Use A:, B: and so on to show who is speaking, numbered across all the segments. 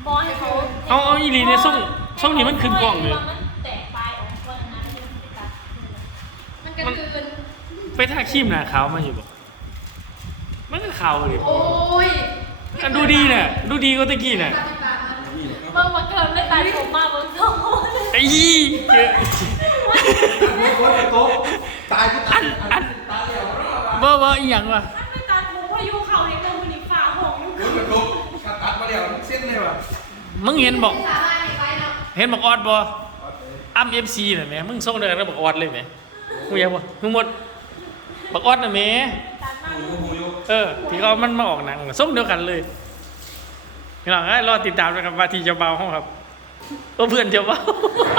A: บอให้เขา
B: เอาอีหลีเนี่ยส่งนี้มันขึ้นกล่องเลย
A: มันแตกปลายออกคนนะที่มันตัดมันกระตือน
B: ไปท่าขี้มหนาขาวมาอยู่บ่มันก็ขาวเลย
C: โอ้ย
B: กันดูดีเนี่ยดูดีก็ตะกี้เนี่ย
A: เมื่อวันเกิดไม่ตัดผมมาบนโต๊ะ
B: ไอ้ยี่เจอ
D: ตายก็ตาย
B: อันบ่อีหยังวะ
A: ไม่ตัดผมพายุเขาในเมืองมันอีกฝ่าหง
D: ตัดมาเดี๋ยวเส้นเลยว่ะ
B: มึงเห็นบอกออดบ่อ้ำ FC น่ะแม่มึงส่งได้แล้วบอกออดเลยแม่มึงอยากบ่มึงหมดบอกออดน่ะแม่ที่เขามันมาออกหนังส่งเดียวกันเลยพี่น้องรอติดตามนะครับว่าที่เจ้าเบาห้องครับเพื่อนเจ้าเบา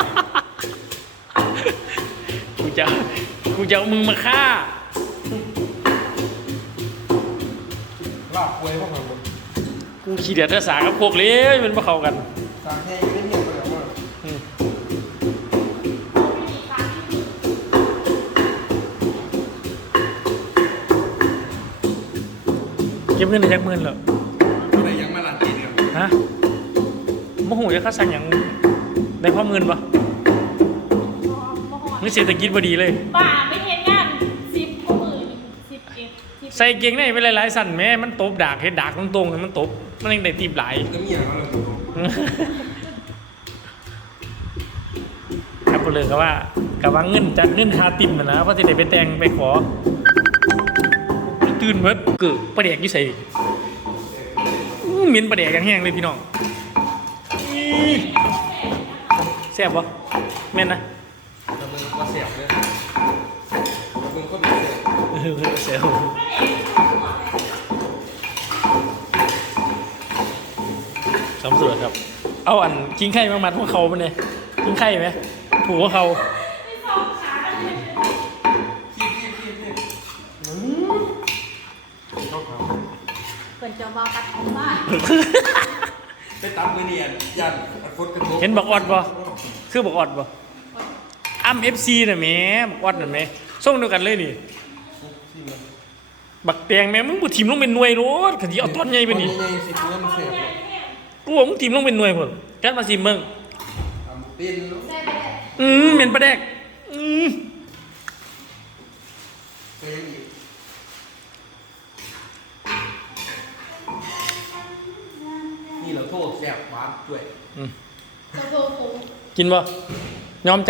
B: กูจะเอามึงมาฆ่า
D: ลาบป่วยพวกเรา
B: กูขี้เดียดภาษากับพวกเลี้ยมันมาเข้ากัน
D: สามแห้งไม่เหนียวไปแล้วมั้ง
B: เก็บเงินได้จักหมื่นเหรอ
D: อะไรยังมาหลังตีเดียว
B: ฮะโมโหจะเข้าสั่งอย่างได้ข้อมือปะนี่เศรษฐกิจพอดีเลย
A: ป่าไม่เห็นงาน10 กว่าหมื่น10 เก็บ
B: ใส่เก่งได้เป็นหลายๆสั่นแม่มันตบดากเห็ดดากตรงๆมันตบมันยังได้ตีบหลาย
D: ก็มีอย่างเรา
B: ครับผมเลยก็ว่ากับว่าเงินจัดเงินคาติ่มนะเพราะจะได้ไปแต่งไปขอตื่นเมื่อเกิดประเด็กยิ่ใส่เหม็นประเด็กอย่างแห้งเลยพี่น้องแซ่บปะแม่นนะ
D: แต่มึงก็เสียบเลยแต่มึงก็ไม่เสียบ
B: แซ่บสำสวยครับเอาอันกินไข่มามัดพวกเขาไปเลยกินไข่ไหมผูกพวกเขา
A: เปิดเจ้าบ้าตัดผมบ้า
D: ไปตามมือเนียนยันคนกระทบ
B: เห็นบอกออดบ่คือบอกออดบ่อ้ำ FC น่ะแม่บอกออดน่ะแม่ส่งเดียวกันเลยนี่บักแตงแม่มึงบ่ทิ่มลงเป็นหน่วยโลดคันสิเอาต้นใหญ่ไปนี่
D: สิเพื่อนมันเสียบ
B: กูว่ามึงทิ่มลงเป็นหน่วยพุ่นกันมาสิมึง
D: ตีน
B: เหม็นปลาแดก
D: นี่เราโทษแสบหวานด้วย
B: กินบ่ยอมใจ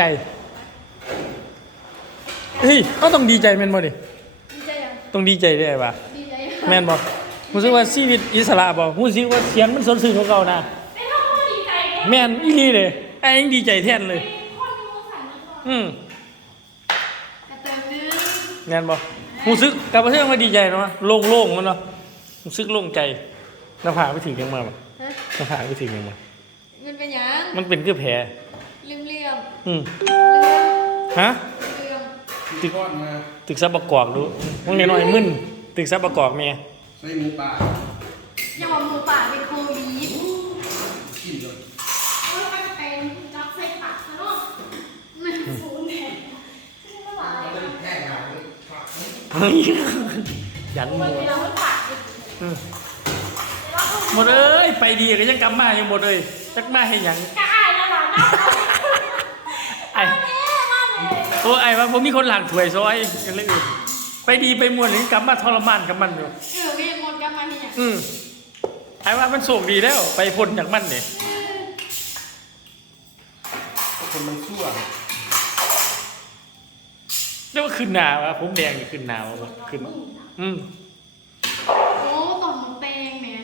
B: เฮ้ยเขาต้องดีใจแม่นบ่ดิต้องดีใจได้ป่ะแม่นบ่รู้สึกว่าชีวิตอิสระบ่รู้สึกว่าเสียงมันสดชื่นของเรานะแม่นอีหลีเลยไอ้ยังดีใจแทนเลยแม่นบ่รู้สึกกับประเทศมันดีใจเนาะโล่งๆมันเนาะรู้สึกโล่งใจน้ำผาไปถึงยังมาบ่น้ำผาไปถึงยังมา
C: มันเป็นยัง
B: มันเป็นคือแผล
C: เลื่อม
B: ฮะตึกซับประกอบดูมึงน้อยมึนตึกซับประกอบเมีย
D: ใส่หมูป่า
C: อย่าบอกหมูป่าเป็นโควิด
D: กินเลย
A: มันเป็นจับใส่ปากซะเนาะมันสูงแน่ไม่ไหว
D: แห้งอ่ะ
B: ยันหมด
A: ห
B: มดเอ้ยไปดีก็ยังกลับมาอยู่หมดเลยจักมาให้ยัง
A: กอายแล้วหรอ
B: ไอ้โอ้ไอ้ว่าผมมีคนหลังถวยซอยกันเลยไปดีไปมวนหรือกลับมาทรมานกับมันอยู่
C: เวียนหมดกลับมาที่ยัง
B: ไอ้ว่ามันโศกดีแล้วไปพ้นจากมันเนี่ย
D: คนมันชั่ว
B: เรียกว่าขึ้นหนาวะผมแดงอยู่ขึ้นหนาวขึ้น
C: โอ้ต่อมแตงเนี่ย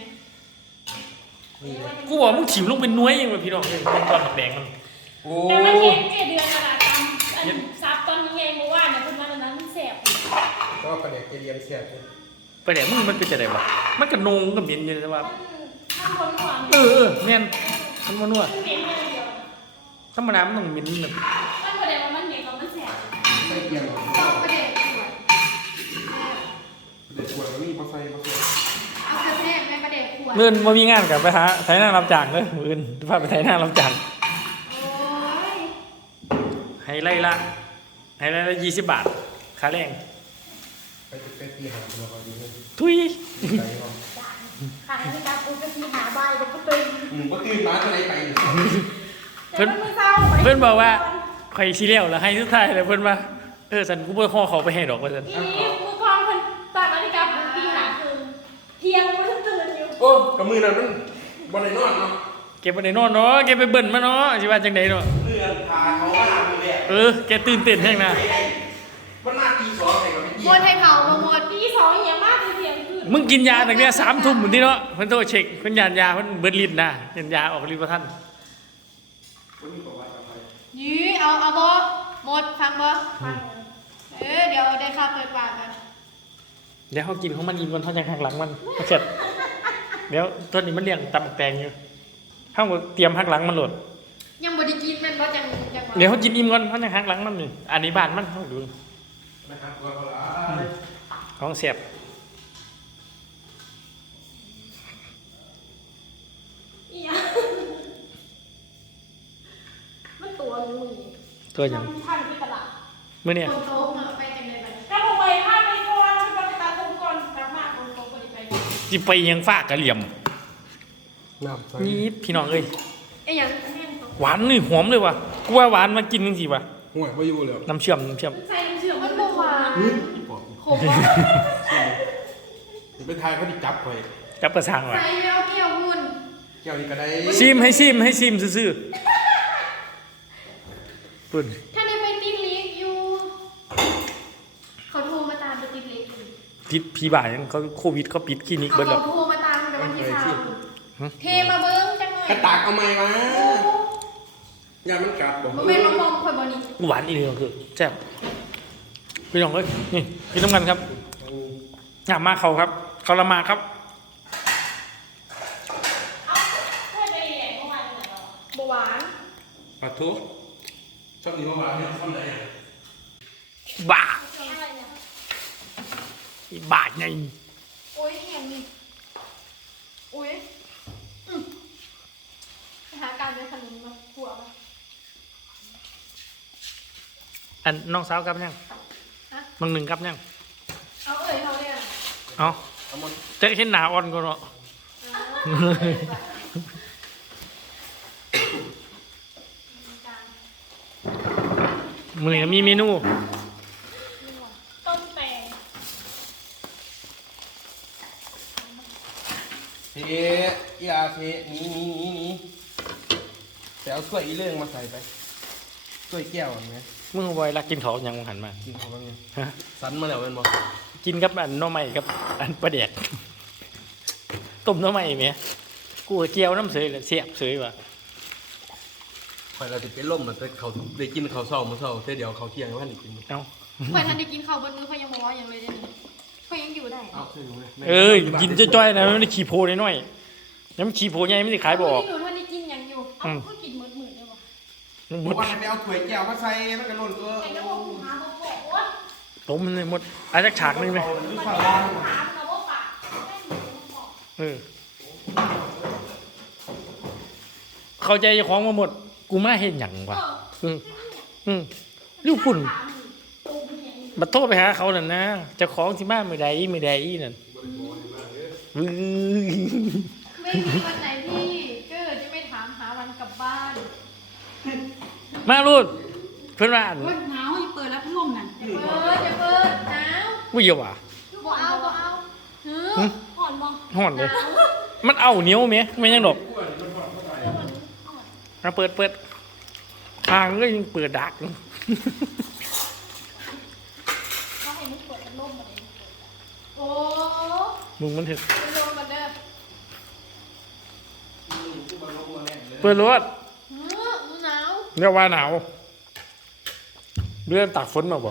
B: กูบอกมึงถิ่มลงเป็นน้วยยังเลยพี่น้องเป็นตอนแดงมัน
D: โอ้
A: แต่มันเห็น7 เดือนขนาดซับตอนนี้เองเมื่อวานเนี่ยคุณมาตอนนั้นมันแสบ
D: ก็ประเด็กเรียนแสบ
B: ไปไหนมึงมันเป็นจะไหนวะมันกระนงกับเหม็นอยู่แต่ว่า
A: มันคนหัว
B: แม่นมันมันนวดธรรมดามันต้องเหม็นแบบ
A: มันประเด็นว่ามันเหม็นกับมันแสบ
D: ไม่เกี่ยว
C: ต้องประเด็นขวด
D: เด็กขวดนี่มาใส่มาใส่
C: เอากระแทกไม่ประเด็นขวด
B: เงินมามีงานกับไปหาไถนารับจ้างเลยเงินพาไปไถนารับจ้างให้ไล่ละ20 บาทค่าแรง
D: ไปตีหางเราก็ดีเลย
B: ทุย
A: ขันนาฬิกาปลุกก็ที่หาบ่ายก็ตื่น
D: ก็ตื่นมาจะไหนไป
B: เพิ่นเพิ่นบอกว่าข่อยสิเลี้ยวแล้วให้สุดท้ายเลยเพิ่นว่าสันกูบ่ขอเขาไปให้ดอกว่าซั่น
A: อีมือกองคนตั้งนาฬิกาปลุกตีหาคือเที่ยงมันตื่นอยู่
D: โอ้กับมือนั้นมันบนไหนนอนเนาะ
B: เก็บบ่ได้นอนเนาะเก็บไปเบิ่นมาเนาะสิว่าจังได๋เนาะ
D: เลื่อนพาเขาว่ามือแรก
B: แกตื่นเต้นแฮงนะ
D: มันมาตี2ไงกับ
C: หมดให้เผาบ่หมด
A: ตีสองอย่างมากคือเที่ยงคืน
B: มึงกินยาตั้งแต่3 ทุ่มพุ่นติเนาะเพิ่นโทรเช็คเพิ่นยานยาเพิ่นเบิดฤทธิ์นะเห็นยาออกฤทธิ์บ่ทัน
C: ยื้อเอาบ่หมดฟังบ่เดี๋ยวได้ข้าวเปิดปากกัน
B: เดี๋ยวเฮากินของมันอิ่มก่อนเฮาจังหักหลังมันเสร็จเดี๋ยวตัวนี้มันเลี้ยงตำบักแตงอยู่เฮาเตรียมหักหลังมันโหลด
C: ยังบ่ได้กินแม่นบ่จังว่า
B: เดี๋ยวเขากินอิ่มก่อนเขาจะหักหลังมันนี่อันนี้บ้านมันเขาดู
D: นะครับว่าเขาละ
B: ของเสียบ
A: อีหยังมันตัวอยู่นี่
B: ตัวอย่าง
A: ท่านที่ตลาด
B: เมื่อเนี่ย
C: โตๆเนาะไปจังได๋บัด
A: ก็ลงไปพาไปก่อนไปตาตรงก่อนกลับมาคนเขาบ่ได้ไป
B: จิไปยังฝากกระเหลี่ยม
D: น้ำใส่
B: นี่พี่น้องเอ้ย
C: เอ้ยหยัง
B: หวานนี่หอมเลยว่ะกูว่าหวานมากินจริงๆว่ะ
D: ห่วยมาอยู่เลย
B: น้ำเชื่อม
A: ใส่น้ำเชื่อม
C: มันบ่หวาน ขมบ่
D: เป็นไทยเขาดิจับไป
B: จับกระสังว่ะ
C: ใส่แมวเกี่ยวหุ่น
D: เกี่ยวนี้ก็ได้
B: ซิมซื่อๆปุ่น
C: ถ้าได้ไปติดลิกอยู่เขาโทรมาตามไปติดลิกอยู่
B: ติดพี่บ่ายยังเขาโควิดเขาปิดคลินิกเบิดแล้ว
C: เขาโทรมาตามแต่วันที่3เทมาเบิ่งจังหน่อย
D: กระตากเอาไม้มาอย่ามันกัดบอก
C: บ่แม่นมามองข่อยบ่นี่
B: หวานอีกเลยคือแซ่บพี่น้องเอ้ยนี่กินน้ำกันครับงามมากเขาครับเขาละมาครับ
A: เอาเคยไปแหล่งเมื่อวานไหนหรอ
C: บ่หวาน
D: ปะทุชอบนี้มาเนี่ยชอบไหน
B: บ้า
A: อะไรเนี่ย
B: บาทไง
C: โอ้ยอีหยังนี่โอ้ยไปหาการเป็นขนมมาผัวมา
B: อันน้องสาวกลับยัง
C: ฮะ
B: บางหนึ่งกลับยัง
C: เอาเอ่ยเขาเนี่ย
B: เอาจะเห็นหนาอ่อนก็เนาะ มือนี้มีเมนู
A: ต้นแตง
D: เทอีอาเทนี่แต่เอาถ้วยอีเรื่องมาใส่ไปถ้วยแก้วอันนี้
B: มึงบอยรักกินของยังมึงหันมา
D: กินเขาบ้างไง
B: ฮะ
D: สันมาแล้วเป็นบ่
B: กินกับอันหน้อใหม่กับอันปลาแดกต้มหน้อใหม่ไหมกูเจียวน้ำเสยเลยเสียบเสยว่ะ
D: คอยเราจะเป็นล่มมันแต่เขาได้กินเขาวเศร้ามาเศร้าแต่เดี๋ยวเขาเที่ยงแล้วท่านอีกกิน
B: เอา
C: ข่อยทันได้กินข้าวบนมือข่อยยังบ่ว่าหยังเลยเด้นี่ข่อยยังอยู่ได้
D: เอาใช่ไหม
B: กินจ้อยๆนะไม่ได้ขี่โพน้อยๆน้ำขี่โพใหญ่ไม่ได้ขายบออก
C: หนูทันได้กินหยังอยู่
A: เอาก็กินหมืดๆได้บ่
B: หมด
D: วันนี้ไปเอาถ้วยแก้วมาใส่มันก็หล่นตัว
A: ไอ้น้องหาบ่บอกว่า
B: ต้มมันเลยหมดอาจจะฉากนึงไหม
A: มันจะถามนะว่าปากไม่ถูกบอก
B: เข้าใจเจ้าของมาหมด กูมาเห็นหยังวะลูกพุ่นมาโทษไปหาเขานั่นนะเจ้าของที่บ้านมือใดนั่น
C: ไม่มีวันไหนที่เกิดจะไม่ถามหาวันกลับบ้าน
B: มาลูดเพื่อนบ้าน
E: โอ๊ยหนาวให้เปิดแล้วพัดลมน่ะ
C: อย่าเปิดหนาว
B: วิ่งว่ะ
C: บ่เอาหือ
A: อ่อนบ่
B: ห่อนเลย มันเอาเหนียวไหมไม่ยังดอกมาเปิดทางก็ยังเปิดดัก
A: เขาให้มึงเปิดพัดลมมาเลย
C: โอ้
B: มึงมันถึง
C: เป็นลมมาเด้อ
B: เปิดรถ
C: หือหนาว
B: เรียกว่าหนาวเรื่องตากฝนมาบ่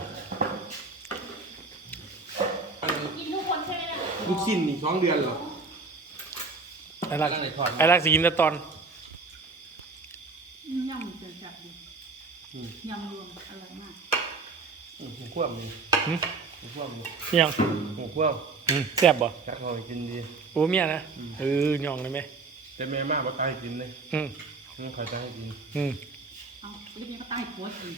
A: กินทุกคนใช่ไหมเนี่ย
D: ลูกชิ้นนี่2 เดือนเหรอ
B: ไอ้รักสีกินแต่ตอน
E: ยำเป็นแบบดียำรวมอร่อยมาก
D: หูควบนี่หูควบนี่
B: ยัง
D: หูควบ
B: แซ่บบ่
D: จักเขากินดี
B: โอ้เมียนะยองเลยไหม
D: แต่แม่มากว่าตายกินเลย
B: อืม
D: มึงคอยตายกิน
E: เอาไปนี่ก็ใต้หัวอีก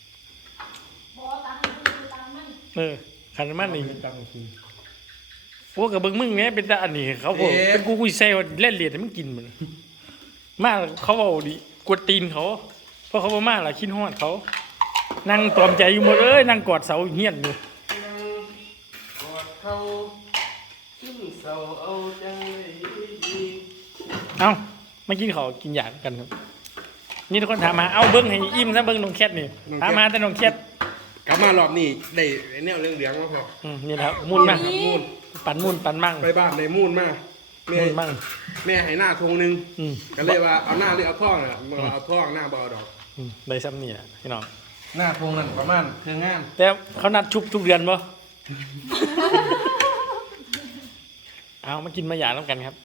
A: บอกตามมันคือตามมัน
B: ขันมันนี่
D: ไม่ตั้งกิน
B: โอ้กับเบิ่งมึงเนี่ยเป็นแต่อันนี้เขาบอกเป็นกูกุยเซลเล่นเหรียญให้มึงกินมันมาเขาเอาดิกวดตีนเขาเพราะเขาบ่มาล่ะคิดฮอดเขานั่งตอมใจอยู่หมดเอ้ยนั่งกอดเสาเฮี้ยนอยู่
D: กอดเขาซึ่งเศร้าเอาจังเลย
B: เอ้ามากินเขาวกินหยากันครับนี่ทุกคนถามมาเอ้าเบิ้งให้อิ่มซะเบิ้งน้องแคทนี่ถามมาแต่น้องแคท
D: กลับมารอบนี้ได้แนวเรื่องเหลืองมาพอ
B: นี่ครับมูนมา
D: ครับมูน
B: ปั่นมูนปั่นมั่ง
D: ไปบ้านได้มูนมาแม่
B: มูนมั่ง
D: แม่ให้หน้าทงหนึง
B: อืม
D: ก็เลยว่าเอาหน้าหรือเอาท่องน่ะบ่เอาท่องหน้าบ่เอาดอก
B: ได้ซ้ำนี่แหละพี่น้อง
D: หน้าทงนั่นประมาณเครื่องงาน
B: แต่เขานัดชุบทุกเดือนบ่เอามากินมาหยาแล้วกันครับ